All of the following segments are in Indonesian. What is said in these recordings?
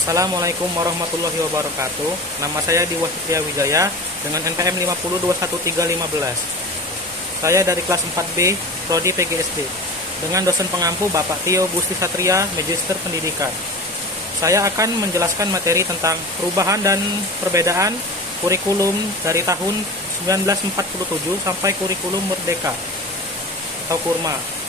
Assalamualaikum warahmatullahi wabarakatuh. Nama saya Diwa Fitria Wijaya dengan NPM 5021315. Saya dari kelas 4B, Prodi PGSD, dengan dosen pengampu Bapak Tio Gusti Satria, Magister Pendidikan. Saya akan menjelaskan materi tentang perubahan dan perbedaan kurikulum dari tahun 1947 sampai kurikulum Merdeka atau Kurma.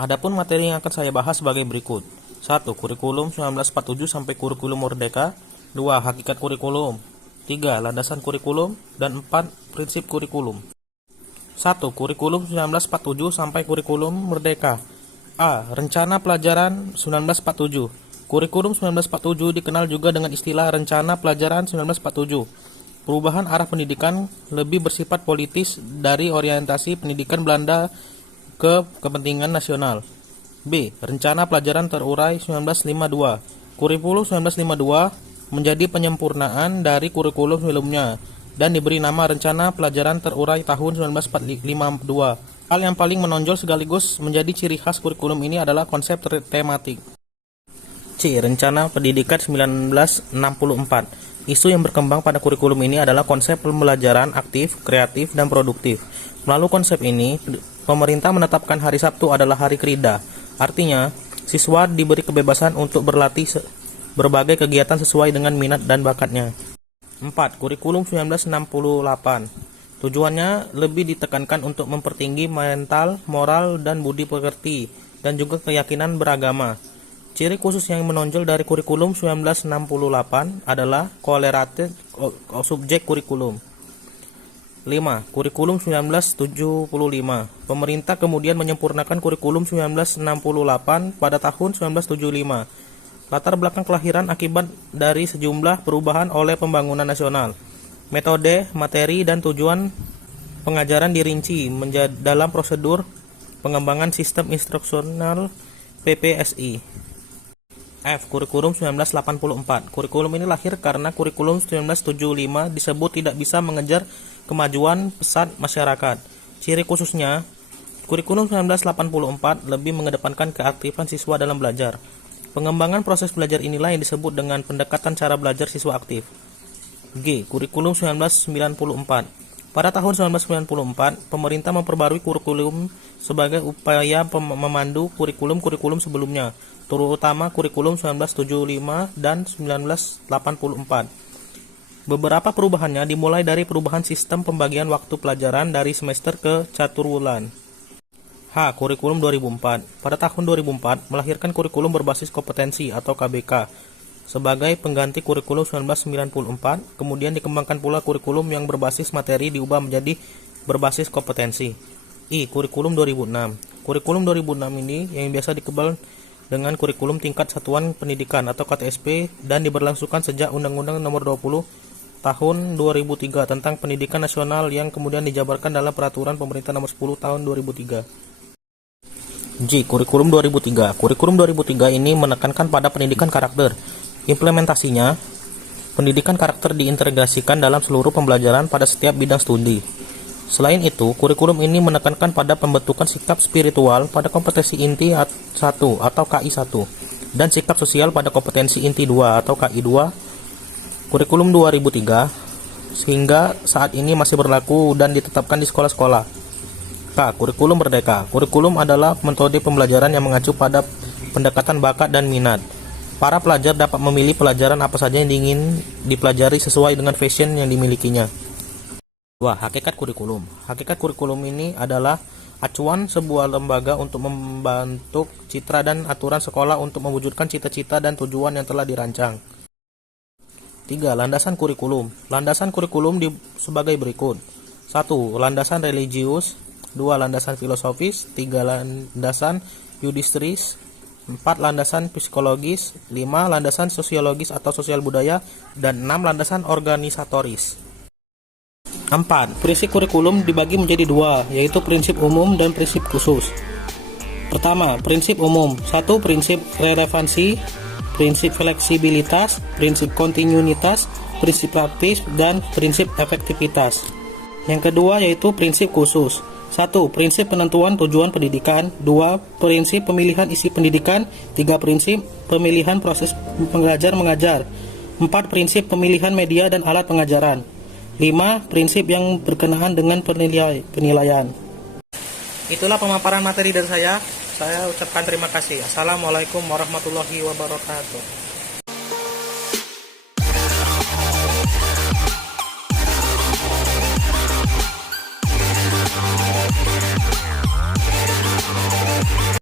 Adapun materi yang akan saya bahas sebagai berikut. 1. Kurikulum 1947 sampai kurikulum Merdeka. 2. Hakikat kurikulum. 3. Landasan kurikulum. Dan 4. Prinsip kurikulum. 1. Kurikulum 1947 sampai kurikulum Merdeka. A. Rencana Pelajaran 1947. Kurikulum 1947 dikenal juga dengan istilah Rencana Pelajaran 1947. Perubahan arah pendidikan lebih bersifat politis dari orientasi pendidikan Belanda ke kepentingan nasional. B. Rencana Pelajaran Terurai 1952. Kurikulum 1952 menjadi penyempurnaan dari kurikulum sebelumnya dan diberi nama Rencana Pelajaran Terurai tahun 1952. Hal yang paling menonjol sekaligus menjadi ciri khas kurikulum ini adalah konsep tematik. C. Rencana Pendidikan 1964. Isu yang berkembang pada kurikulum ini adalah konsep pembelajaran aktif, kreatif, dan produktif. Melalui konsep ini, pemerintah menetapkan hari Sabtu adalah hari Krida. Artinya, siswa diberi kebebasan untuk berlatih berbagai kegiatan sesuai dengan minat dan bakatnya. 4. Kurikulum 1968. Tujuannya lebih ditekankan untuk mempertinggi mental, moral, dan budi pekerti, dan juga keyakinan beragama. Ciri khusus yang menonjol dari kurikulum 1968 adalah korelatif subjek kurikulum. 5. Kurikulum 1975. Pemerintah kemudian menyempurnakan kurikulum 1968 pada tahun 1975. Latar belakang kelahiran akibat dari sejumlah perubahan oleh pembangunan nasional. Metode, materi, dan tujuan pengajaran dirinci dalam prosedur pengembangan sistem instruksional PPSI. F. Kurikulum 1984. Kurikulum ini lahir karena kurikulum 1975 disebut tidak bisa mengejar kemajuan pesat masyarakat. Ciri khususnya, kurikulum 1984 lebih mengedepankan keaktifan siswa dalam belajar. Pengembangan proses belajar inilah yang disebut dengan pendekatan cara belajar siswa aktif. G. Kurikulum 1994. Pada tahun 1994, pemerintah memperbarui kurikulum sebagai upaya memandu kurikulum-kurikulum sebelumnya, terutama kurikulum 1975 dan 1984. Beberapa perubahannya dimulai dari perubahan sistem pembagian waktu pelajaran dari semester ke caturwulan. H. Kurikulum 2004. Pada tahun 2004, melahirkan kurikulum berbasis kompetensi atau KBK sebagai pengganti kurikulum 1994. Kemudian dikembangkan pula kurikulum yang berbasis materi diubah menjadi berbasis kompetensi. I. Kurikulum 2006. Kurikulum 2006 ini yang biasa dikenal dengan kurikulum tingkat satuan pendidikan atau KTSP dan diberlangsungkan sejak Undang-Undang Nomor 20 Tahun 2003 tentang Pendidikan Nasional yang kemudian dijabarkan dalam Peraturan Pemerintah Nomor 10 Tahun 2003. J. Kurikulum 2003. Kurikulum 2003 ini menekankan pada pendidikan karakter. Implementasinya, pendidikan karakter diintegrasikan dalam seluruh pembelajaran pada setiap bidang studi. Selain itu, kurikulum ini menekankan pada pembentukan sikap spiritual pada kompetensi inti 1 atau KI 1 dan sikap sosial pada kompetensi inti 2 atau KI 2. Kurikulum 2003 sehingga saat ini masih berlaku dan ditetapkan di sekolah-sekolah. K. Kurikulum Merdeka. Kurikulum adalah metode pembelajaran yang mengacu pada pendekatan bakat dan minat. Para pelajar dapat memilih pelajaran apa saja yang ingin dipelajari sesuai dengan passion yang dimilikinya. 2. Hakikat kurikulum. Hakikat kurikulum ini adalah acuan sebuah lembaga untuk membentuk citra dan aturan sekolah untuk mewujudkan cita-cita dan tujuan yang telah dirancang. 3. Landasan kurikulum. Landasan kurikulum sebagai berikut. 1. Landasan religius. 2. Landasan filosofis. 3. Landasan yudistris. 4. Landasan psikologis. 5. Landasan sosiologis atau sosial budaya. Dan 6. Landasan organisatoris. 4. Prinsip kurikulum dibagi menjadi 2, yaitu prinsip umum dan prinsip khusus. Pertama, prinsip umum. 1. Prinsip relevansi, prinsip fleksibilitas, prinsip kontinuitas, prinsip praktis, dan prinsip efektivitas. Yang kedua yaitu prinsip khusus. 1. Prinsip penentuan tujuan pendidikan. 2. Prinsip pemilihan isi pendidikan. 3. Prinsip pemilihan proses mengajar-mengajar. 4. Prinsip pemilihan media dan alat pengajaran. 5. Prinsip yang berkenaan dengan penilaian. Itulah pemaparan materi dari saya. Saya ucapkan terima kasih. Assalamualaikum warahmatullahi wabarakatuh.